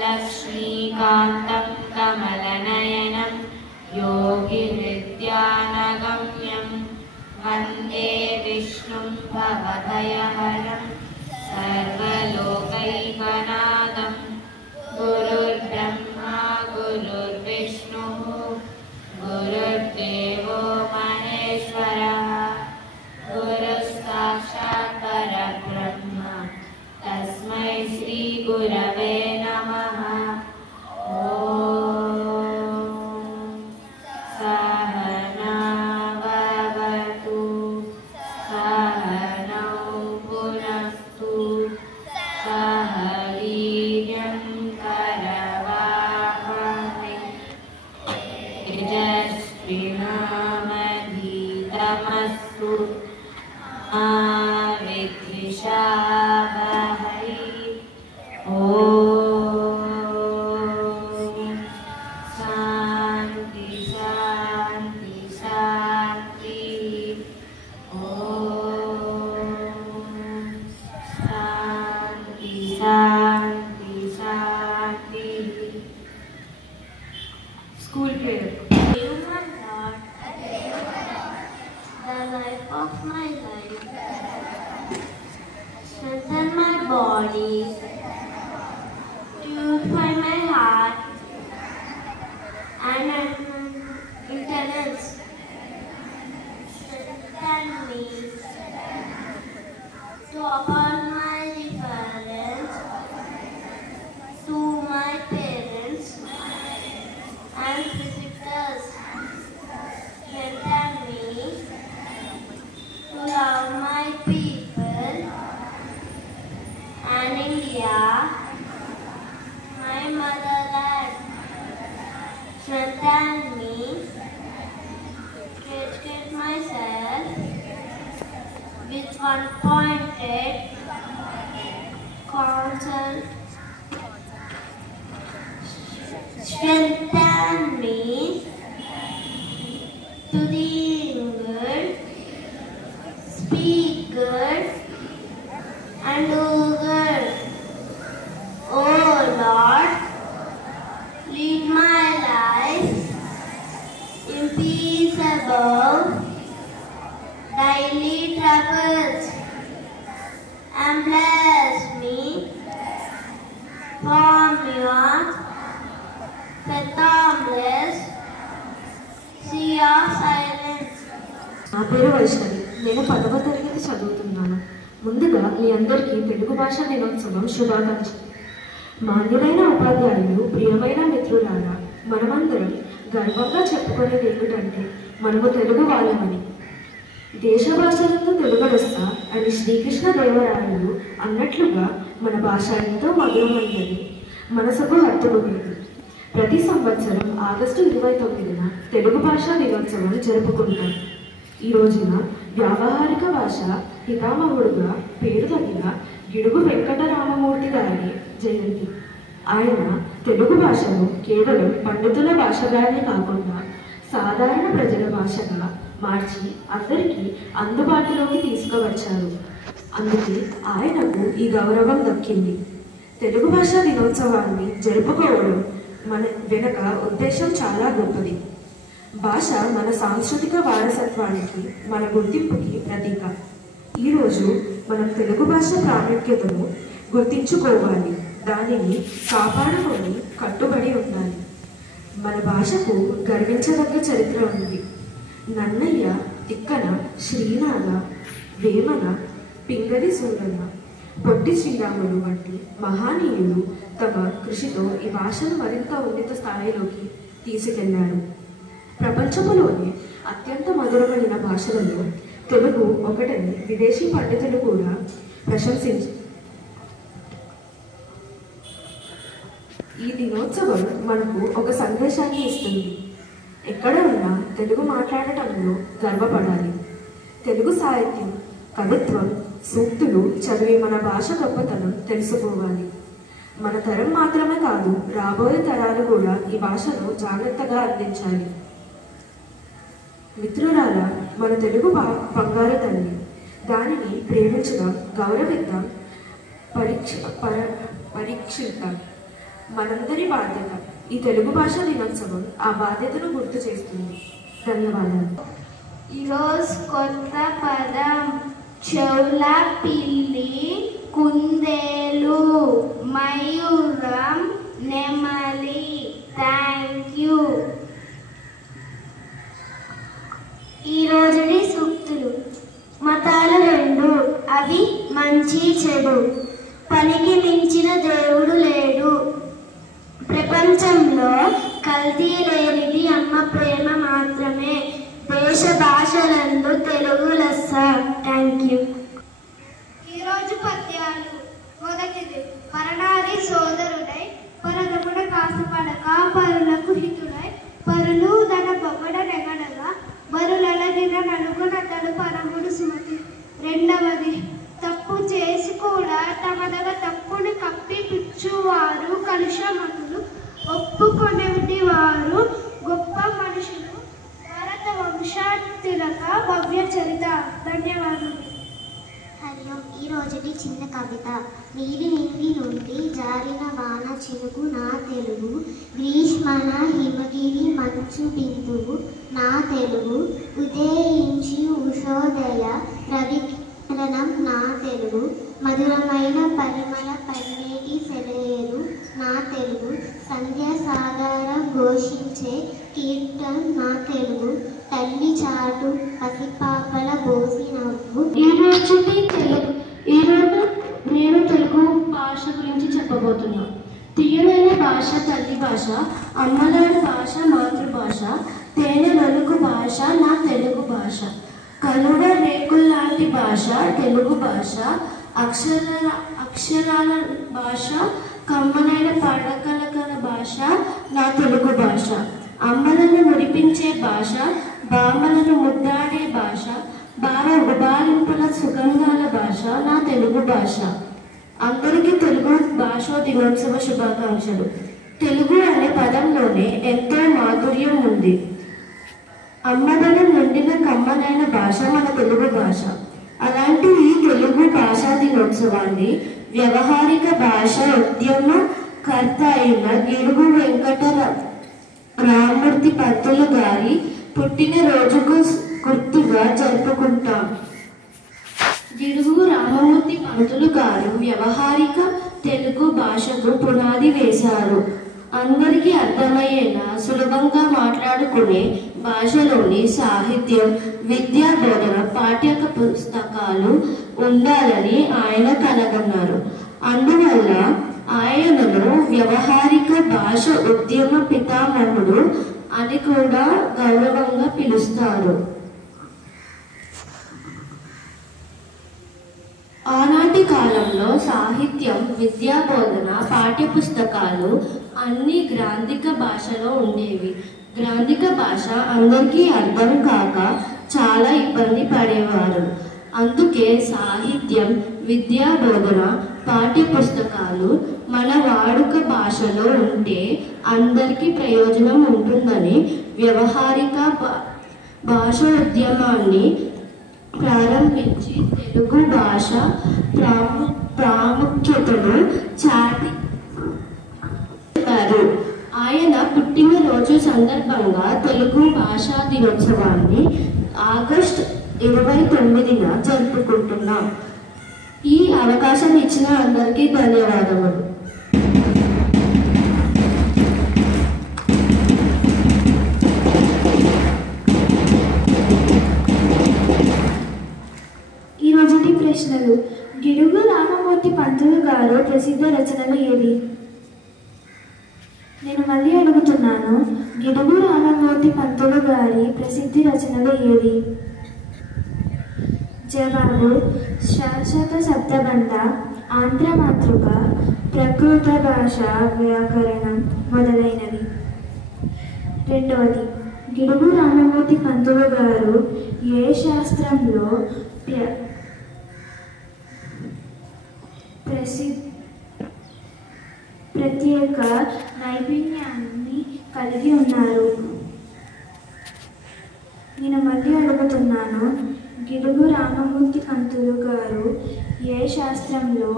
लक्ष्मीकान्तं कमलनयनं योगिहृद्यानगम्यं वन्दे विष्णुं भवभयहरं सर्वलोकैकनाथं गुरुर्ब्रह्मा गुरुर्विष्णुः गुरुर्देवो महेश्वरः गुरुस्साक्षात् परब्रह्म तस्मै श्री गुरवे नमः। ॐ सहना भवतु सहनौ पुनस्तु सह वीर्यं करवावहै तेजस्विनावधीतमस्तु मा विद्विषावहै। ॐ शान्ति शान्ति शान्ति। ॐ शान्ति शान्ति शान्ति। School prayer. Human Lord, the life of my life, strengthen my body, purify my heart, and intelligence. Strengthen me to uphold my reference to my parents and visitors. Strengthen me to love my people and India, my motherland. Strengthen me to educate myself with one-pointed counsel. Strengthen me to think good, speak good, and do good. Oh Lord, lead my life in peace above daily troubles, and bless me from your fathomless sea of silence. నా పేరు వైష్ణవి. నేను 10వ తరగతి చదువుతున్నాను. ముందుగా మీ అందరికీ తెలుగు భాషా దినోత్సవం శుభాకాంక్షలు. మాన్యులైన ఉపాధ్యాయులు, ప్రియమైన మిత్రులారా, మనమందరం గర్వంగా చెప్పుకునేది ఏమిటంటే మనము తెలుగు వాళ్ళమని. దేశ భాషలందు తెలుగు లెస్స అని శ్రీకృష్ణ దేవరాయలు అన్నట్లుగా మన భాష ఎంతో మధురమైనది, మనసుకు హత్తుకునేది. ప్రతి సంవత్సరం ఆగస్టు 29న తెలుగు భాషా దినోత్సవం జరుపుకుంటాం. ఈ రోజున వ్యావహారిక భాష పితామహుడుగా పేరు తగిన గిడుగు వెంకటరామమూర్తి గారి జయంతి. ఆయన తెలుగు భాషను కేవలం పండితుల భాషగానే కాకుండా సాధారణ ప్రజల భాషగా మార్చి అందరికీ అందుబాటులోకి తీసుకువచ్చారు. అందుకే ఆయనకు ఈ గౌరవం దక్కింది. తెలుగు భాషా దినోత్సవాన్ని జరుపుకోవడం మన వెనుక ఉద్దేశం చాలా గొప్పది. భాష మన సాంస్కృతిక వారసత్వానికి, మన గుర్తింపుకి ప్రతీక. ఈరోజు మనం తెలుగు భాష ప్రాముఖ్యతను గుర్తించుకోవాలి, దానిని కాపాడుకొని కట్టుబడి ఉండాలి. మన భాషకు గర్వించదగ్గ చరిత్ర ఉంది. నన్నయ్య, తిక్కన, శ్రీనాథ, వేమన, పింగళి సూరన్న, పొట్టి శ్రీరాములు వంటి మహానీయులు తమ కృషితో ఈ భాషను మరింత ఉన్నత స్థాయిలోకి తీసుకెళ్లారు. ప్రపంచంలోనే అత్యంత మధురమైన భాషలలో తెలుగు ఒకటని విదేశీ పండితులు కూడా ప్రశంసించారు. ఈ దినోత్సవం మనకు ఒక సందేశాన్ని ఇస్తుంది. ఎక్కడ ఉన్నా తెలుగు మాట్లాడటంలో గర్వపడాలి. తెలుగు సాహిత్యం, కవిత్వం, సూక్తులు చదివి మన భాష గొప్పతనం తెలుసుకోవాలి. మన తరం మాత్రమే కాదు, రాబోయే తరాలు కూడా ఈ భాషను జాగ్రత్తగా అందించాలి. మిత్రులారా, మన తెలుగు బంగారు తల్లి. దానిని ప్రేమించుదాం, గౌరవిద్దాం, పరీక్షిద్దాం. మనందరి బాధ్యత. ఈ తెలుగు భాష దినోత్సవం ఆ బాధ్యతను గుర్తు చేస్తుంది. ధన్యవాదాలు. ఈరోజు కొత్త పదం చెవుల పిల్లి, కుందేలు, మయూరం, నెమలి. Thank you. ఈరోజుటి సూక్తులు. మతాలు రెండు, అవి మంచి చెడు. పనికి మించిన దేవుడు లేడు. ప్రపంచంలో కల్తీ లేనిది అమ్మ ప్రేమ మాత్రమే. దేశ భాషలందు తెలుగు లెస్స. Thank you. ఈరోజు పద్యాలు. మొదటిది. పరనారి సోదరుడై పరదమున కాసుపడక పరులకు హితుడై పరులు తన బొమ్మడ నెగడగా బరులగిన నలుగునతడు పరముడు సుమతి. రెండవది. తప్పు చేసి కూడా తమదగ తప్పుని కప్పి పిచ్చువారు కలుషమతులు ఒప్పుకొనేటి వారు గొప్ప మనుషులు. భారత వంశాతిలక భవ్య చరిత. ధన్యవాదాలు. హరి ఓం. ఈ రోజుటి చిన్న కవిత. నీలి నింగి నుండి జారిన వాన చినుకు నా తెలుగు, గ్రీష్మన హిమగిరి మంచు బిందువు నా తెలుగు, ఉదయించి ఉషోదయ రవికిరణం నా తెలుగు, మధురమైన పరిమళ పన్నీటి సెలయేరు నా తెలుగు, సంధ్య సాగరం ఘోషించే కీర్తన్ నా తెలుగు, తల్లి చాటు పసిపాపల బోసి నవ్వు. ఈరోజు నేను తెలుగు భాష గురించి చెప్పబోతున్నా. తీయమైన భాష తల్లి భాష, అమ్మలాడి భాష మాతృభాష, తేనె నలుగు భాష నా తెలుగు భాష, కలువ రేకుల్లాంటి భాష తెలుగు భాష, అక్షరాల భాష, కమ్మనైన పడకలకల భాష నా తెలుగు భాష, అమ్మలను మురిపించే భాష, బామ్మలను ముద్దాడే భాష, బాలింపుల సుగంధాల భాష నా తెలుగు భాష. అందరికీ తెలుగు భాషా దినోత్సవ శుభాకాంక్షలు. తెలుగు అనే పదంలోనే ఎంతో మాధుర్యం ఉంది. అమ్మదనం నిండిన కమ్మనైన భాష మన తెలుగు భాష. అలాంటి ఈ తెలుగు భాషా దినోత్సవాన్ని వ్యవహారిక భాష ఉద్యమకర్త అయిన గిడుగు వెంకట రామమూర్తి పంతులు గారి పుట్టినరోజుకు గుర్తుగా జరుపుకుంటాం. గిడుగు రామమూర్తి పంతులు గారు వ్యవహారిక తెలుగు భాషకు పునాది వేశారు. అందరికీ అర్థమయ్యేలా సులభంగా మాట్లాడుకునే భాషలోని సాహిత్యం, విద్యా బోధన, పాఠ్య పుస్తకాలు ఉండాలని ఆయన కలగన్నారు. అందువల్ల ఆయనను వ్యవహారిక భాష ఉద్యమ పితామహుడు అని కూడా గౌరవంగా పిలుస్తారు. ఆనాటి కాలంలో సాహిత్యం, విద్యా బోధన, పాఠ్య పుస్తకాలు అన్ని గ్రాంధిక భాషలో ఉండేవి. గ్రాంధిక భాష అందరికీ అర్థం కాక చాలా ఇబ్బంది పడేవారు. అందుకే సాహిత్యం, విద్యా బోధన, పాఠ్య పుస్తకాలు మన వాడుక భాషలో ఉంటే అందరికీ ప్రయోజనం ఉంటుందని వ్యవహారిక భాష ఉద్యమాన్ని ప్రారంభించి తెలుగు భాష ప్రాముఖ్యతను చాటారు. ఆయన పుట్టినరోజు సందర్భంగా తెలుగు భాషా దినోత్సవాన్ని ఆగస్టు 29న జరుపుకుంటున్నాం. ఈ అవకాశం ఇచ్చిన అందరికీ ధన్యవాదములు. ఈరోజుటి ప్రశ్నలు. గిడుగు రామమూర్తి పంతులు గారు ప్రసిద్ధ రచనలు ఏవి? నేను మళ్ళీ అడుగుతున్నాను. గిడుగు రామమూర్తి పంతులు గారి ప్రసిద్ధి రచనలు ఏవి? జవాబు: శాశ్వత శబ్దబంధ, ఆంధ్రమాతృక, ప్రకృత భాష వ్యాకరణం మొదలైనవి. రెండవది, గిడుగు రామమూర్తి పంతులు గారు ఏ శాస్త్రంలో ప్రత్యేక నైపుణ్యాన్ని కలిగి ఉన్నారు? నేను మళ్ళీ అడుగుతున్నాను. గిడుగు రామమూర్తి పంతులు గారు ఏ శాస్త్రంలో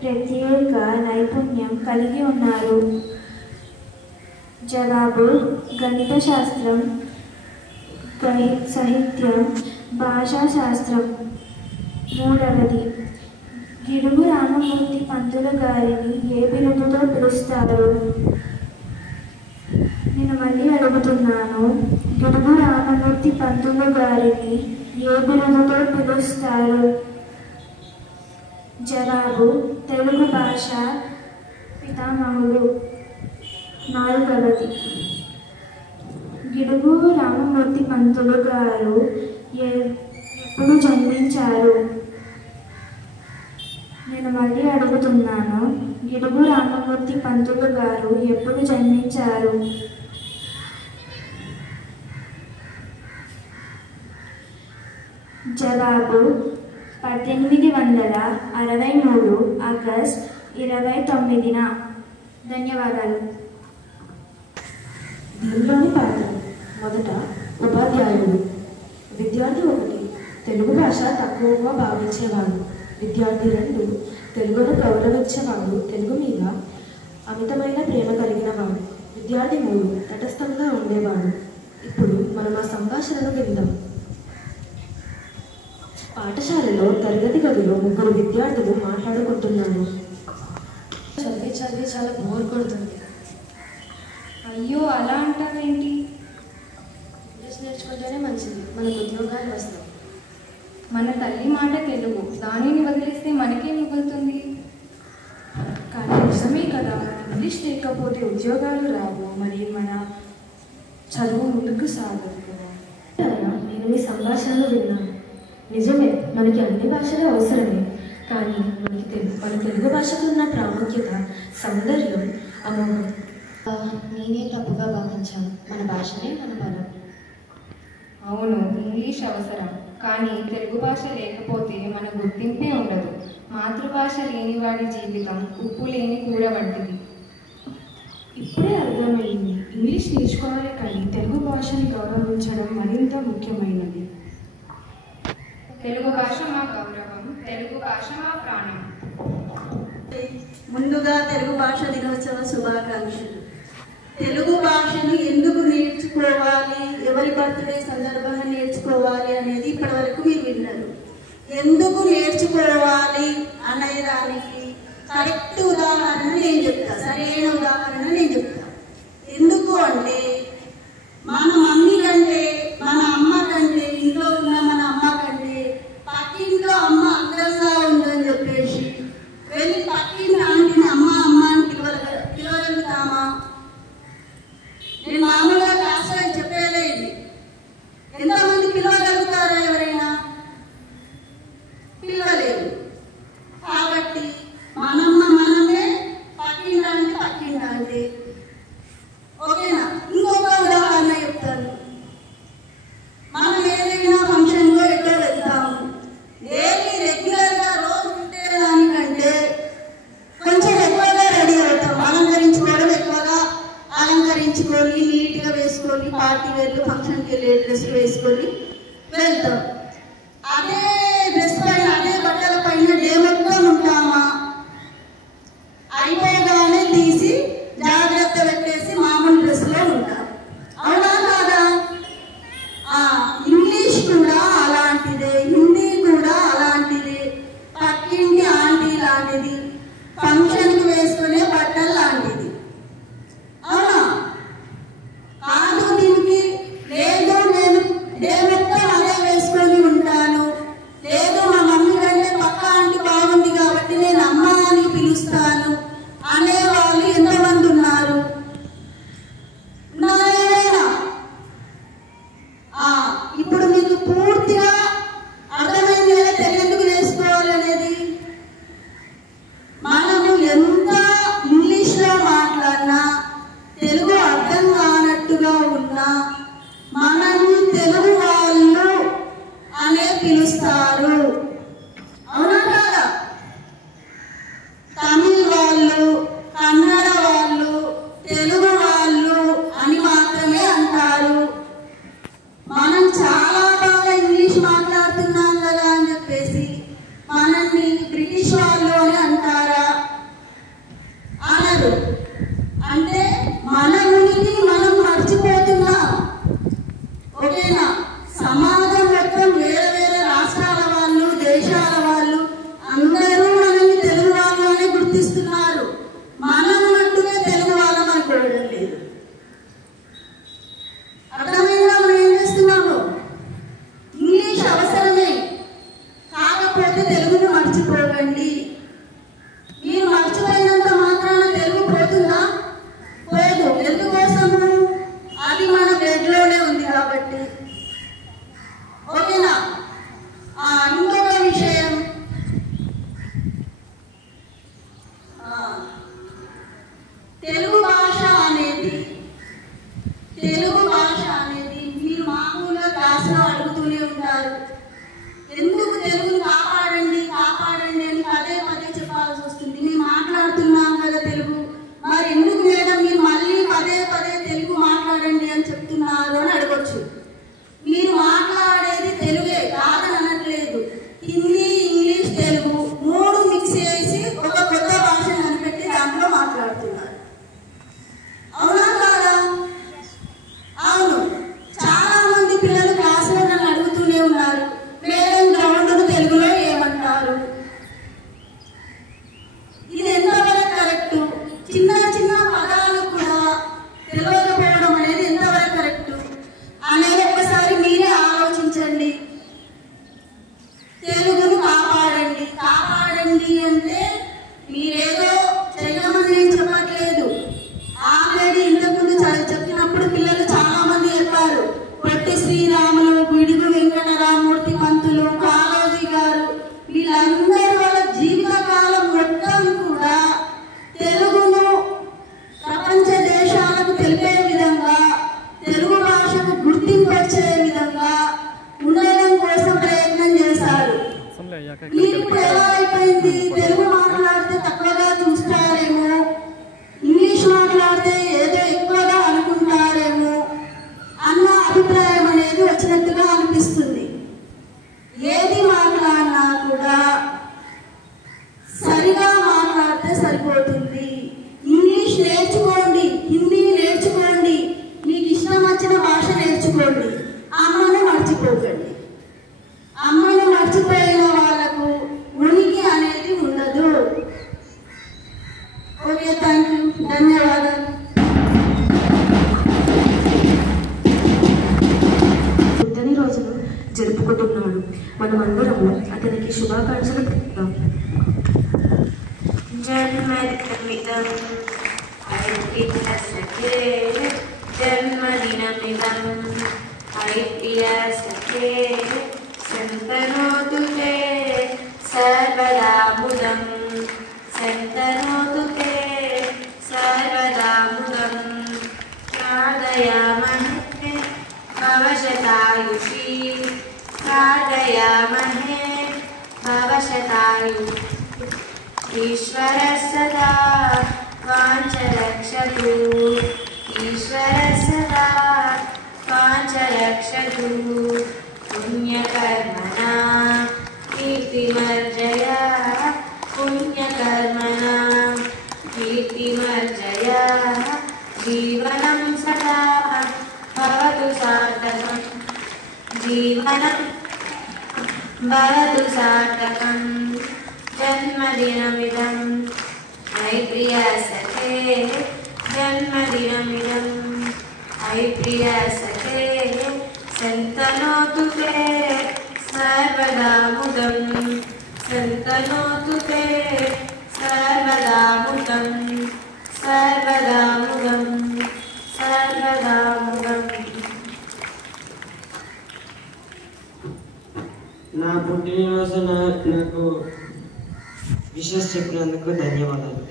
ప్రత్యేక నైపుణ్యం కలిగి ఉన్నారు. జవాబు: గణిత శాస్త్రం, సాహిత్యం, భాషా శాస్త్రం. మూడవది, గిడుగు రామమూర్తి పంతులు గారిని ఏ బిరుదుతో పిలుస్తారు? నేను మళ్ళీ అడుగుతున్నాను, గిడుగు రామమూర్తి పంతులు గారిని ఏ బిరుదుతో పిలుస్తారు? జవాబు: తెలుగు భాష పితామహుడు. నాలుగవది, గిడుగు రామమూర్తి పంతులు గారు ఎప్పుడు జన్మించారు? నేను మళ్ళీ అడుగుతున్నాను, గిడుగు రామమూర్తి పంతులు గారు ఎప్పుడు జన్మించారు? జవాబు: 1863 ఆగస్ట్ 29న. ధన్యవాదాలు. దీనిలోని పాత్ర: మొదట ఉపాధ్యాయుడు. విద్యార్థి 1 తెలుగు భాష తక్కువగా భావించేవాడు. విద్యార్థి 2 తెలుగును గౌరవించేవాడు, తెలుగు మీద అమితమైన ప్రేమ కలిగినవాడు. విద్యార్థి 3 తటస్థంగా ఉండేవాడు. ఇప్పుడు మనం ఆ సంభాషణను విందాం. పాఠశాలలో తరగతి గదిలో 3 విద్యార్థులు మాట్లాడుకుంటున్నారు. చదివి చాలా బోర్ కొడుతుంది. అయ్యో, అలా అంటావేంటి? ఇంగ్లీష్ నేర్చుకుంటేనే మంచిది, మనకు ఉద్యోగాలు వస్తాయి. మన తల్లి మాట తెలుగు, దానిని వదిలేస్తే మనకే మిగులుతుంది. కానీ నిజమే కదా, ఇంగ్లీష్ లేకపోతే ఉద్యోగాలు రావు, మరి మన చదువు ముందుకు సాగదు కదా. నేను మీ సంభాషణలు విన్నాను. నిజమే, మనకి అన్ని భాషలు అవసరమే. కానీ మన తెలుగు భాషకు ఉన్న ప్రాముఖ్యత, సౌందర్యం అమోఘం. నేనే తప్పుగా భావించాను. మన భాషనే మన బలం. అవును, ఇంగ్లీష్ అవసరం, కానీ తెలుగు భాష లేకపోతే మన గుర్తింపే ఉండదు. మాతృభాష లేనివాడి జీవితం ఉప్పు లేని కూర వంటిది. ఇప్పుడే అర్థమైంది, ఇంగ్లీష్ నేర్చుకోవాలి, కానీ తెలుగు భాషని గౌరవించడం మరింత ముఖ్యమైనది. తెలుగు భాష మా గౌరవం, తెలుగు భాష మా ప్రాణం. ముందుగా తెలుగు భాష దినోత్సవ శుభాకాంక్షలు. తెలుగు భాషను ఎందుకు నేర్చుకోవాలి, ఎవరి బర్త్డే సందర్భంగా నేర్చుకోవాలి అనేది ఇప్పటివరకు మీరు విన్నారు. ఎందుకు నేర్చుకోవాలి అనేదానికి కరెక్ట్ ఉదాహరణ నేను చెప్తా, సరైన ఉదాహరణ నేను చెప్తా. ఎందుకు అంటే మన మమ్మీ కంటే, మన అమ్మ కంటే, ఇంట్లో ఉన్న మన అమ్మ కంటే పక్కింట్లో అమ్మ అందంగా ఉందని చెప్పేసి వెళ్ళి పక్కింటి ఆంటీని అమ్మ అమ్మ అని పిలవగలుగుతామా? నేను మామూలుగా క్లాస్ లో చెప్పేది. ఎంతమంది పిలవగలుగుతారా? ఎవరైనా పిలవలేదు. కాబట్టి మనమ్మ మనమే, పక్కింటి పక్కింటి. ఓకేనా? ఇంకొక ఉదాహరణ చెప్తాను. మనం ఏదైనా ఫంక్షన్లో ఎక్కడో వెళ్తాము. డైలీ రెగ్యులర్గా రోజు ఉంటే దానికంటే కొంచెం ఎక్కువగా రెడీ అవుతాం. అలంకరించుకొని నీట్గా వేసుకొని, పార్టీ వెళ్ళి ఫంక్షన్కి వెళ్ళే డ్రెస్ వేసుకొని వెళ్తాం. అదే డ్రెస్ పైన, అదే బట్టల పైన డే మొత్తం ఉంటామా? అయిపోగానే తీసి జాగ్రత్త పెట్టేసి మామూలు డ్రెస్లో ఉంటాం. అవునా కాదా? ఇంగ్లీష్ కూడా అలాంటిదే, హిందీ కూడా అలాంటిదే, పక్కింటి ఆంటీ లాంటిది, ఫంక్షన్కి వేసుకునే బట్టలు లాంటిది. అవునా కాదు? దీనికి లేదు నేను డే మొత్తం అదే వేసుకొని ఉంటాను, లేదు మా మమ్మీ కంటే పక్క ఆంటీ బాగుంది కాబట్టి నేను అమ్మ అని పిలుస్తాను అనేవాళ్ళు ఎంతమంది ఉన్నారు? మనం మట్టుగా తెలుగు వాళ్ళం అనుకోవడం లేదు. అర్థమైనా మనం ఏం చేస్తున్నాము? ఇంగ్లీష్ అవసరమే, కాకపోతే తెలుగును మర్చిపోకండి. మీరు మర్చిపోయినంత మాత్రాన తెలుగు పోతుందా? పోదు. ఎందుకోసము? అది మన బ్లడ్లోనే ఉంది కాబట్టి. ఓకేనా? ఇంకొక విషయం, తెలుగు భాష అనేది మీరు మామూలుగా క్లాసులో అడుగుతూనే ఉంటారు. ఎందుకు తెలుగును కాపాడండి కాపాడండి అని పదే పదే చెప్పాల్సి వస్తుంది. మేము మాట్లాడుతున్నాం కదా తెలుగు, మరి ఎందుకు మేడం మీరు మళ్ళీ పదే పదే తెలుగు మాట్లాడండి అని చెప్తున్నారు అని అడగొచ్చు. మీరు మాట్లాడేది తెలుగే, కాదని అనట్లేదు. హిందీ, ఇంగ్లీష్, తెలుగు 3 మిక్స్ చేసి ఒక కొత్త భాషను కనిపెట్టి దాంట్లో మాట్లాడుతున్నారు. అవునా కాదా? అవును. చాలా మంది పిల్లలు క్లాసులో నన్ను అడుగుతూనే ఉన్నారు, మేడం గ్రౌండ్ను తెలుగులో ఏమంటారు? ఇది ఎంతవరకు కరెక్టు? చిన్న చిన్న పదాలు కూడా తెలియకపోవడం అనేది ఎంతవరకు కరెక్టు అనేది ఒకసారి మీరే ఆలోచించండి. తెలుగును కాపాడండి కాపాడండి అంటే మీరేదో చెయ్యమని నేను చెప్పట్లేదు. ఆల్రెడీ ఇంతకుముందు చెప్పినప్పుడు పిల్లలు చాలా మంది చెప్పారు. పొట్టి శ్రీరాములు, గుడిగు వెంకటరామూర్తి పంతులు, కాళోజీ గారు, వీళ్ళందరూ వాళ్ళ జీవితకాలం మొత్తం కూడా తెలుగును ప్రపంచ దేశాలకు తెలిపే విధంగా, తెలుగు భాషకు గుర్తింపు వచ్చే విధంగా ఉండడం కోసం ప్రయత్నం చేశారు. మీరు ఇప్పుడు ఎలా అయిపోయింది? తెలుగు మాట్లాడితే తక్కువగా చూస్తారేమో, ఇంగ్లీష్ మాట్లాడితే ఏదో ఎక్కువగా అనుకుంటారేమో అన్న అభిప్రాయం అనేది వచ్చినట్టుగా అనిపిస్తుంది. ఏది మాట్లాడినా కూడా సరిగా మాట్లాడితే సరిపోతుంది. ఇంగ్లీష్ నేర్చుకోండి, హిందీ నేర్చుకోండి, మీకు ఇష్టం వచ్చిన భాష నేర్చుకోండి. అమ్మను మర్చిపోకండి. అమ్మను మర్చిపోయిన వాళ్ళకు ఉనికి అనేది ఉండదు. ఓకే, థ్యాంక్ యూ, ధన్యవాదాలు. పుట్టని రోజును జరుపుకుంటున్నాడు. మనమందరము అతనికి శుభాకాంక్షలు తెలుపుతాం. జన్మదినమిదం ఐప్రియసఖే, జన్మదినమిదం ఐప్రియసఖే, సంతనోతు తే సర్వదా ముదం, సంతనోతు తే సర్వదా ముదం. ప్రార్థయామహే భవశతాయుషీ, ప్రార్థయామహే భవశతాయుషీ. ఈశ్వర సదా వాంఛ రక్షతు, ఈశ్వర సదా వాంఛ రక్షతు. పుణ్యకర్మణా కీర్తిమర్జయ, పుణ్యకర్మణా కీర్తిమర్జయ. జీవనం సదా భవతు సార్థకం, జీవనం భవతు సార్థకం. జన్మదినమిదం ఐప్రియసఖే, జన్మదినమిదం ఐప్రియసఖే, సంతనోతు తే సర్వదా ముదం, సంతనోతు తే సర్వదా ముదం, సర్వదా ముదం, సర్వదా ముదం. నా పుట్టినరోజు నాకు విషెస్ చెప్పినందుకు ధన్యవాదాలు.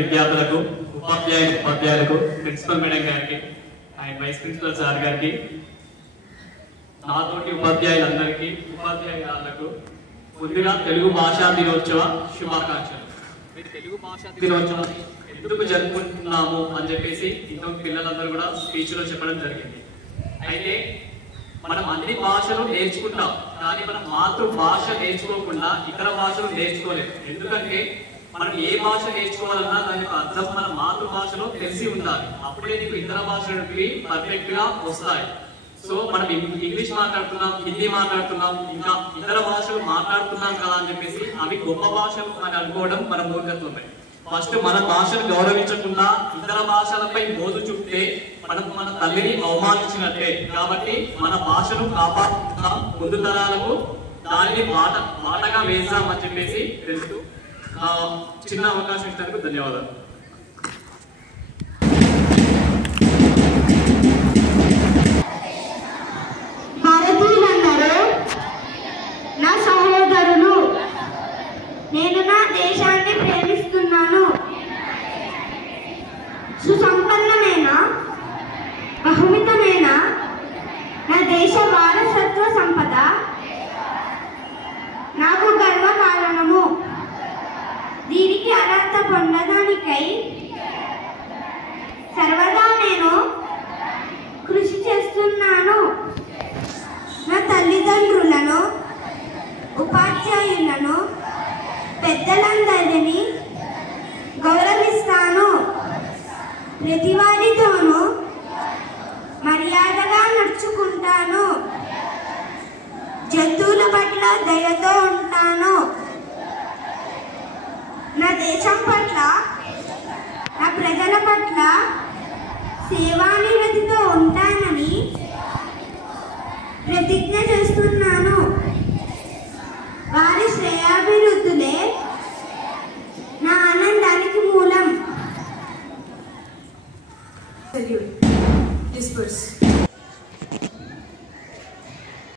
విద్యార్థులకు, ఉపాధ్యాయులకు, ప్రిన్సిపల్ మేడం గారికి అండ్ వైస్ ప్రిన్సిపల్ సార్ గారికి, నాతోటి ఉపాధ్యాయులందరికీ, ఉపాధ్యాయులకు ముందుగా తెలుగు భాషా దినోత్సవ శుభాకాంక్షలు. తెలుగు భాషా దినోత్సవం ఎందుకు జరుపుకుంటున్నాము అని చెప్పేసి ఇంతకు పిల్లలందరూ కూడా స్పీచ్లో చెప్పడం జరిగింది. అయితే మనం అన్ని భాషలు నేర్చుకుంటాం, కానీ మనం మాతృభాష నేర్చుకోకుండా ఇతర భాషలు నేర్చుకోలేము. ఎందుకంటే మనం ఏ భాష నేర్చుకోవాలన్నా దాని యొక్క అర్థం మన మాతృభాషలో తెలిసి ఉండాలి. అప్పుడే నీకు ఇతర భాషలకి పర్ఫెక్ట్ గా వస్తాయి. సో సో మనం ఇంగ్లీష్ మాట్లాడుతున్నాం, హిందీ మాట్లాడుతున్నాం, ఇంకా ఇతర భాషలు మాట్లాడుతున్నాం కదా అని చెప్పేసి అవి గొప్ప భాషలు అని అనుకోవడం మన మూర్ఖత్వమే. ఫస్ట్ మన భాషను గౌరవించకుండా ఇతర భాషలపై మోజు చుట్టే మనం మన తల్లిని అవమానించినట్టే. కాబట్టి మన భాషను కాపాడుకుందాం, ముందు తరాలకు దానిని బాటగా వేద్దామని చెప్పేసి తెలుస్తూ చిన్న అవకాశం ఇచ్చినందుకు ధన్యవాదాలు. భారతీయులందరూ నా సహోదరులు. నేను నా దేశాన్ని ప్రేమిస్తున్నాను. సుసంపన్నమైన బహుమితమైన నా దేశ వారసత్వ సంపద నాకు గర్వ కారణము. దీనికి అర్హత పొందడానికై సర్వదా నేను కృషి చేస్తున్నాను. నా తల్లిదండ్రులను, ఉపాధ్యాయులను, పెద్దలందరినీ గౌరవిస్తాను. ప్రతివారితోనూ మర్యాదగా నడుచుకుంటాను. జంతువుల పట్ల దయతో ఉంటాను. నా దేశం పట్ల, నా ప్రజల పట్ల సేవానిరతితో ఉంటానని ప్రతిజ్ఞ చేస్తున్నాను.